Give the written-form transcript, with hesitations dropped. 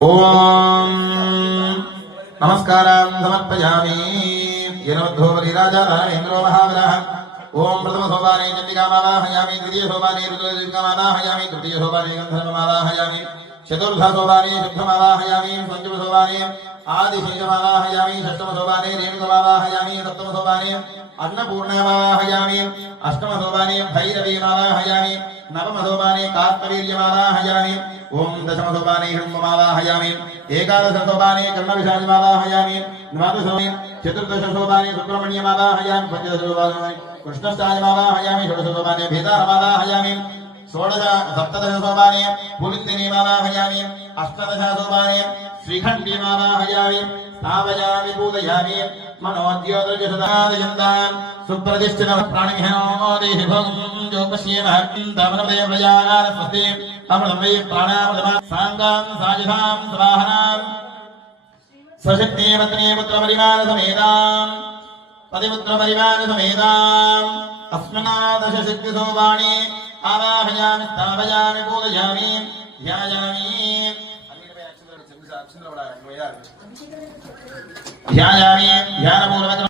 ओम नमस्कारान् समर्पयामि येनोद्धोपरि राजा इन्द्रो महावीरः ओम प्रथम सोपाने चंडिकामावाहयामि द्वितीय सोपाने रुद्रमावाहयामि तृतीय सोपाने गन्धर्वमावाहयामि चतुर्थ सोपाने शुद्धमावाहयामि पंचम सोपाने आदिशेषमावाहयामि षष्ठम सोपाने रेणुकमावाहयामि सप्तम सोपाने अन्नपूर्णामावाहयामि अष्टम सोपाने भैरवीमावाहयामि नवम सोपाने कार्तवीर्यमावाहयामि ओम दशम सोपाने हिरण्यमावाहयामि एकादश सोपाने कर्णविशालिमावाहयामि द्वादश सोपाने चतुर्दश सोपाने सुब्रह्मण्यमावाहयामि पंचदश सोपाने कृष्णस्थानमावाहयामि षोडश सोपाने भेदारमावाहयामि षोडश सप्तदश सोपाने पुलिन्दिनीमावाहयामि अष्टादश सोपाने श्रीखण्डीमावाहयामि स्थापयामि पूजयामि मनोद्योतजसदादयन्तां सुप्रतिष्ठित प्राणिहनो देहि भोगं जो पश्येमः तमनमदे प्रजानां स्वस्ति अमृतमयि प्राणामृतमा साङ्गां साजिधां स्वाहनां सशक्ति पत्नी पुत्रपरिवार समेतां पतिपुत्रपरिवार समेतां अस्मनादश शक्तिसोपाणि आवाहयामि स्थापयामि पूजयामि ध्यायामि ध्यायामि ध्यानपूर्वक